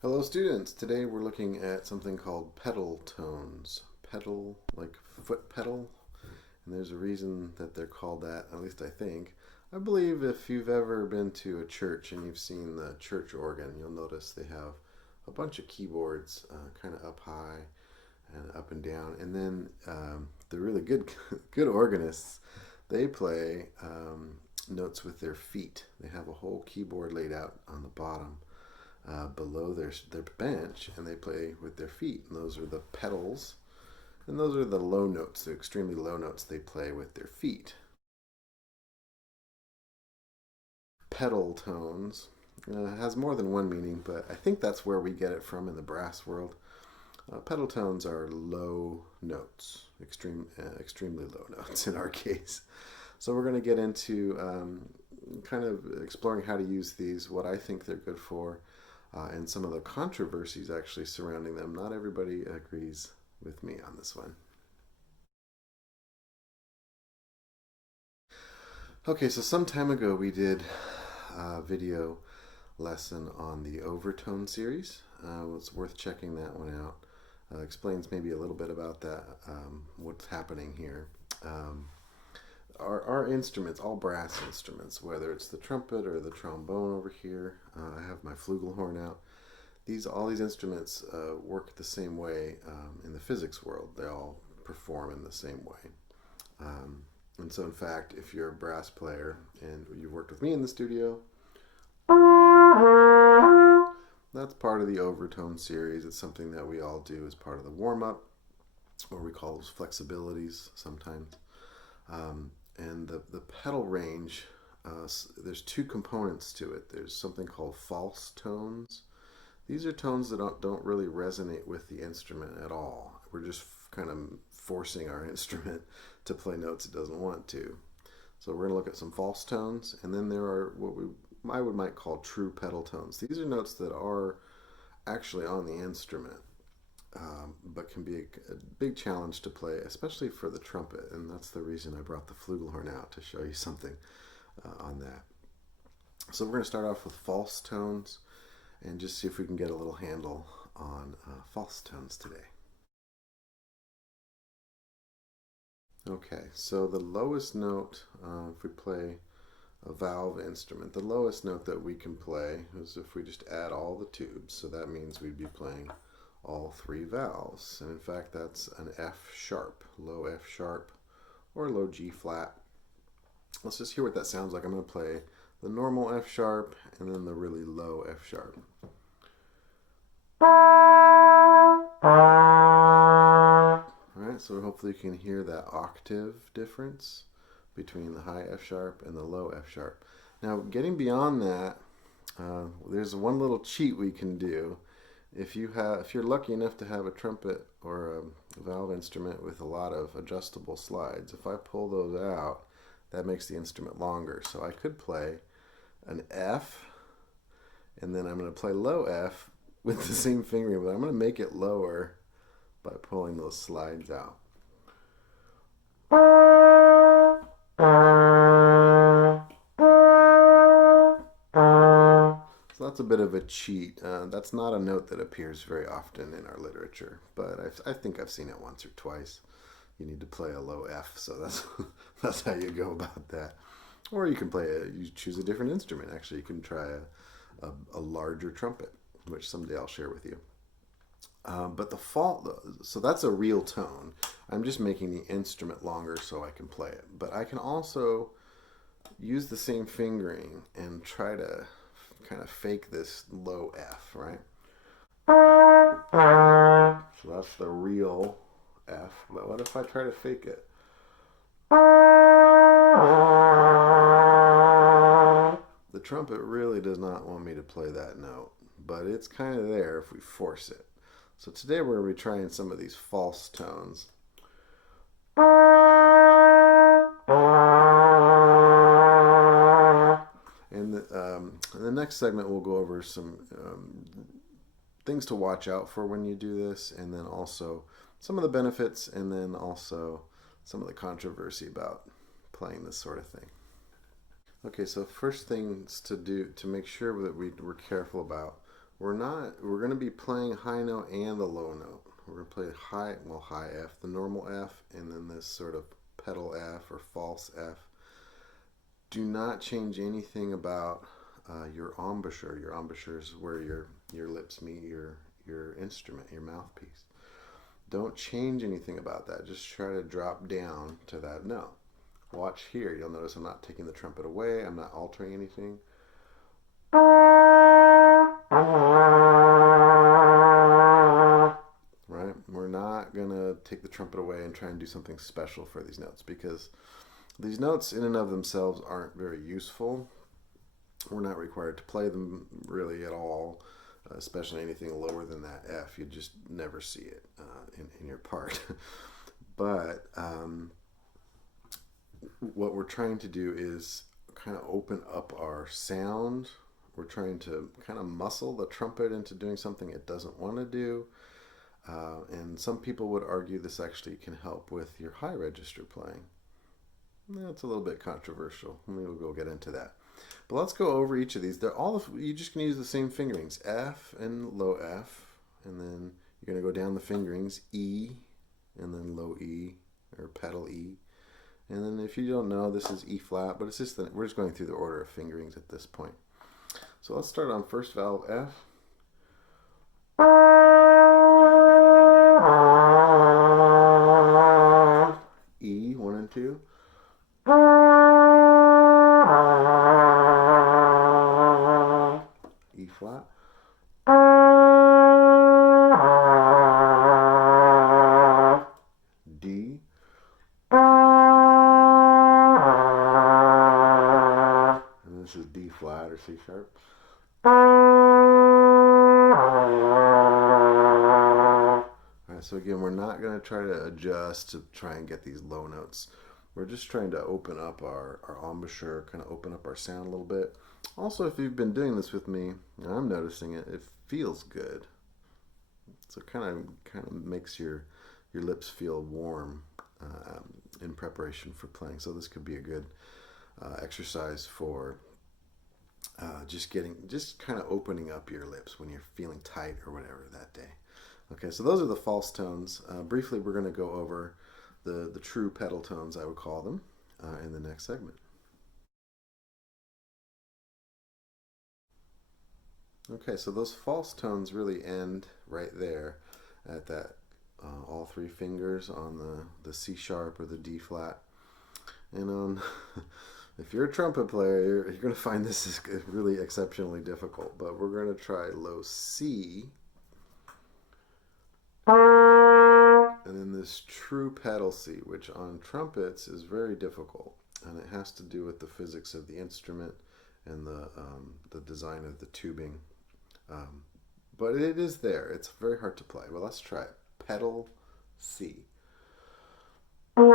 Hello students, today we're looking at something called pedal tones. Pedal, like foot pedal, and there's a reason that they're called that, at least I think. I believe if you've ever been to a church and you've seen the church organ, you'll notice they have a bunch of keyboards kind of up high and up and down. And then the really good, good organists, they play notes with their feet. They have a whole keyboard laid out on the bottom below their bench, and they play with their feet. And those are the pedals, and those are the low notes, the extremely low notes they play with their feet. Pedal tones has more than one meaning, but I think that's where we get it from in the brass world. Pedal tones are low notes, extremely low notes in our case. So we're going to get into kind of exploring how to use these, what I think they're good for, and some of the controversies actually surrounding them. Not everybody agrees with me on this one. Okay, so some time ago we did a video lesson on the overtone series. It's worth checking that one out. Explains maybe a little bit about that, what's happening here. Our instruments, all brass instruments, whether it's the trumpet or the trombone over here, I have my flugelhorn out. All these instruments work the same way in the physics world. They all perform in the same way. And so, in fact, if you're a brass player and you've worked with me in the studio, that's part of the overtone series. It's something that we all do as part of the warm up, or we call those flexibilities sometimes. And the pedal range, there's two components to it. There's something called false tones. These are tones that don't really resonate with the instrument at all. We're just kind of forcing our instrument to play notes it doesn't want to. So we're going to look at some false tones, and then there are what I might call true pedal tones. These are notes that are actually on the instrument, but can be a big challenge to play, especially for the trumpet, and that's the reason I brought the flugelhorn out, to show you something on that. So we're going to start off with false tones and just see if we can get a little handle on false tones today. Okay, so the lowest note, if we play a valve instrument, the lowest note that we can play is if we just add all the tubes. So that means we'd be playing all three valves. And in fact, that's an F sharp, low F sharp, or low G flat. Let's just hear what that sounds like. I'm going to play the normal F sharp and then the really low F sharp. Alright, so hopefully you can hear that octave difference between the high F sharp and the low F sharp. Now, getting beyond that, there's one little cheat we can do. If you're lucky enough to have a trumpet or a valve instrument with a lot of adjustable slides, if I pull those out, that makes the instrument longer. So I could play an F, and then I'm going to play low F with the same fingering, but I'm going to make it lower by pulling those slides out. So that's a bit of a cheat. That's not a note that appears very often in our literature, but I think I've seen it once or twice. You need to play a low F, so that's how you go about that. Or you can you choose a different instrument. Actually, you can try a larger trumpet, which someday I'll share with you. But so that's a real tone. I'm just making the instrument longer so I can play it. But I can also use the same fingering and try to kind of fake this low F, right? So that's the real F. But what if I try to fake it? The trumpet really does not want me to play that note, but it's kind of there if we force it. So today we're going to be trying some of these false tones. And in the next segment we'll go over some things to watch out for when you do this, and then also some of the benefits, and then also some of the controversy about playing this sort of thing. Okay, so first things to do to make sure that we're careful about we're going to be playing high note and the low note. We're going to play high F, the normal F, and then this sort of pedal F or false F. Do not change anything about your embouchure. Your embouchure is where your lips meet your instrument, your mouthpiece. Don't change anything about that. Just try to drop down to that note. Watch here. You'll notice I'm not taking the trumpet away. I'm not altering anything. Right? We're not going to take the trumpet away and try and do something special for these notes, because these notes in and of themselves aren't very useful. We're not required to play them really at all, especially anything lower than that F. You just never see it in your part. But what we're trying to do is kind of open up our sound. We're trying to kind of muscle the trumpet into doing something it doesn't want to do. And some people would argue this actually can help with your high register playing. That's a little bit controversial. We'll get into that. But let's go over each of these. They're all, you just can use the same fingerings, F and low F, and then you're going to go down the fingerings, E, and then low E, or pedal E. And then if you don't know, this is E flat, but it's just we're just going through the order of fingerings at this point. So let's start on first valve F. E, 1 and 2. E flat. D. And this is D flat or C sharp. Alright, so again, we're not going to try to adjust to try and get these low notes. We're just trying to open up our embouchure, kind of open up our sound a little bit. Also, if you've been doing this with me, and I'm noticing it, it feels good. So it kind of makes your lips feel warm in preparation for playing. So this could be a good exercise for just kind of opening up your lips when you're feeling tight or whatever that day. Okay, so those are the false tones. Briefly, we're going to go over the true pedal tones, I would call them, in the next segment. Okay, so those false tones really end right there at that all three fingers on the C sharp or the D flat. And on if you're a trumpet player, you're going to find this is really exceptionally difficult, but we're going to try low C. And then this true pedal C, which on trumpets is very difficult, and it has to do with the physics of the instrument and the design of the tubing. But it is there. It's very hard to play. Well, let's try it. Pedal C. And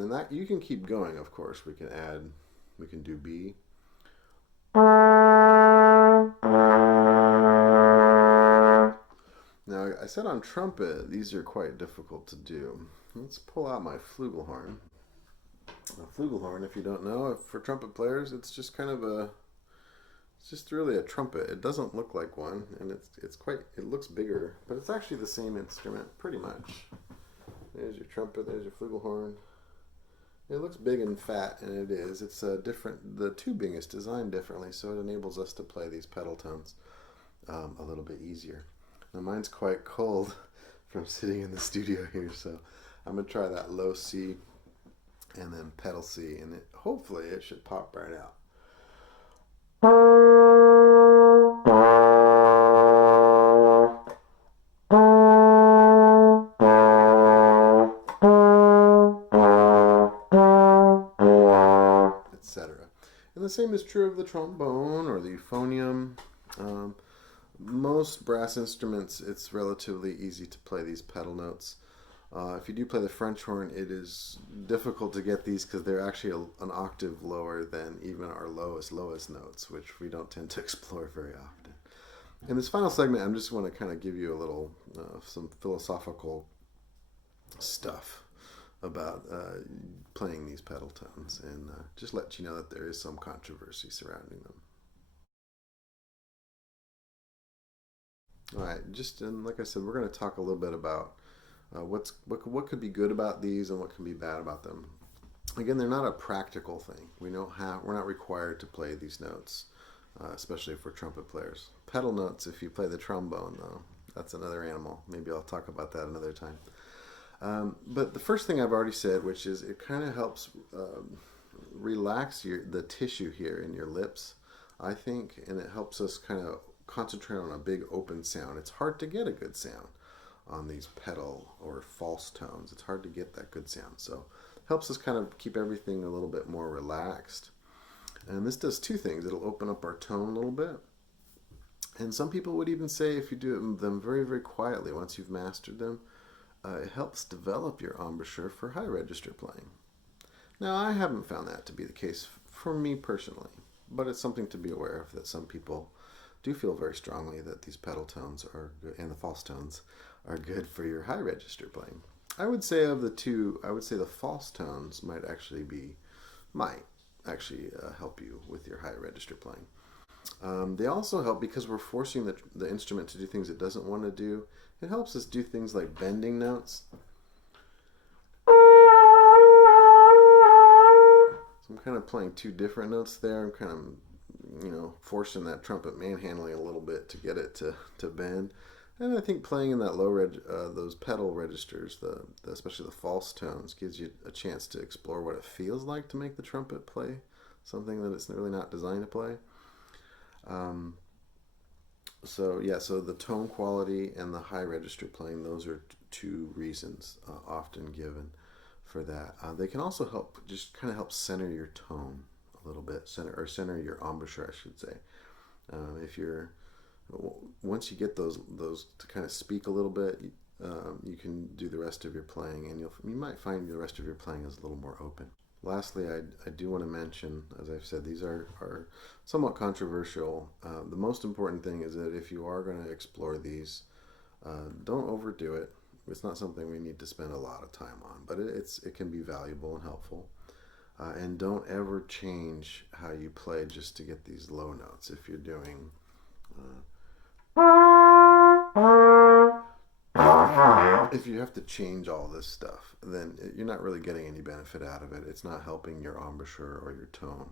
then that you can keep going, of course. We can do B. Now, I said on trumpet, these are quite difficult to do. Let's pull out my flugelhorn. A flugelhorn, if you don't know, for trumpet players, it's just kind of it's just really a trumpet. It doesn't look like one, and it looks bigger, but it's actually the same instrument, pretty much. There's your trumpet, there's your flugelhorn. It looks big and fat, and it is. It's different. The tubing is designed differently, so it enables us to play these pedal tones a little bit easier. Now mine's quite cold from sitting in the studio here, so I'm going to try that low C and then pedal C, and hopefully it should pop right out. Etc. And the same is true of the trombone or the euphonium. Most brass instruments, it's relatively easy to play these pedal notes. If you do play the French horn, it is difficult to get these because they're actually an octave lower than even our lowest notes, which we don't tend to explore very often. In this final segment, I just want to kind of give you a little, some philosophical stuff about playing these pedal tones, and just let you know that there is some controversy surrounding them. All right, just and like I said, we're going to talk a little bit about what could be good about these and what can be bad about them. Again, they're not a practical thing. We're not required to play these notes, especially for trumpet players. Pedal notes, if you play the trombone, though, that's another animal. Maybe I'll talk about that another time. But the first thing I've already said, which is it kind of helps relax the tissue here in your lips, I think, and it helps us kind of concentrate on a big open sound. It's hard to get a good sound on these pedal or false tones. It's hard to get that good sound. So it helps us kind of keep everything a little bit more relaxed. And this does two things. It'll open up our tone a little bit. And some people would even say if you do them very, very quietly, once you've mastered them, it helps develop your embouchure for high register playing. Now, I haven't found that to be the case for me personally, but it's something to be aware of, that some people do feel very strongly that these pedal tones are good, and the false tones are good for your high register playing. I would say of the two, I would say the false tones might actually help you with your high register playing. They also help because we're forcing the instrument to do things it doesn't want to do. It helps us do things like bending notes. So I'm kind of playing two different notes there. I'm kind of, forcing that trumpet manhandling a little bit to get it to bend. And I think playing in that those pedal registers, especially the false tones, gives you a chance to explore what it feels like to make the trumpet play something that it's really not designed to play. So the tone quality and the high register playing, those are two reasons often given for that. They can also help center your tone a little bit, center your embouchure, I should say. If you're Once you get those to kind of speak a little bit, you can do the rest of your playing, and you might find the rest of your playing is a little more open. Lastly, I do want to mention, as I've said, these are somewhat controversial. The most important thing is that if you are going to explore these, don't overdo it. It's not something we need to spend a lot of time on, but it can be valuable and helpful. And don't ever change how you play just to get these low notes. If you're doing if you have to change all this stuff, then you're not really getting any benefit out of it. It's not helping your embouchure or your tone.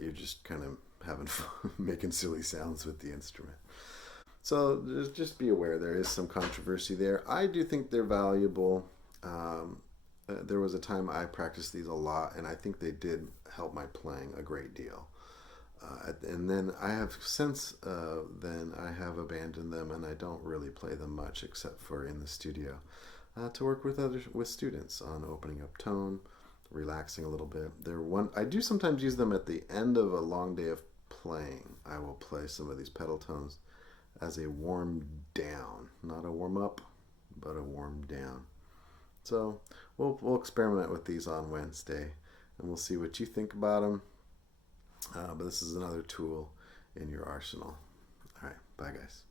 You're just kind of having fun, making silly sounds with the instrument. So just be aware there is some controversy there. I do think they're valuable. There was a time I practiced these a lot, and I think they did help my playing a great deal. And then I have since then I have abandoned them, and I don't really play them much except for in the studio to work with students on opening up tone, relaxing a little bit. I do sometimes use them at the end of a long day of playing. I will play some of these pedal tones as a warm down, not a warm up, but a warm down. So we'll experiment with these on Wednesday, and we'll see what you think about them. But this is another tool in your arsenal. All right, bye guys.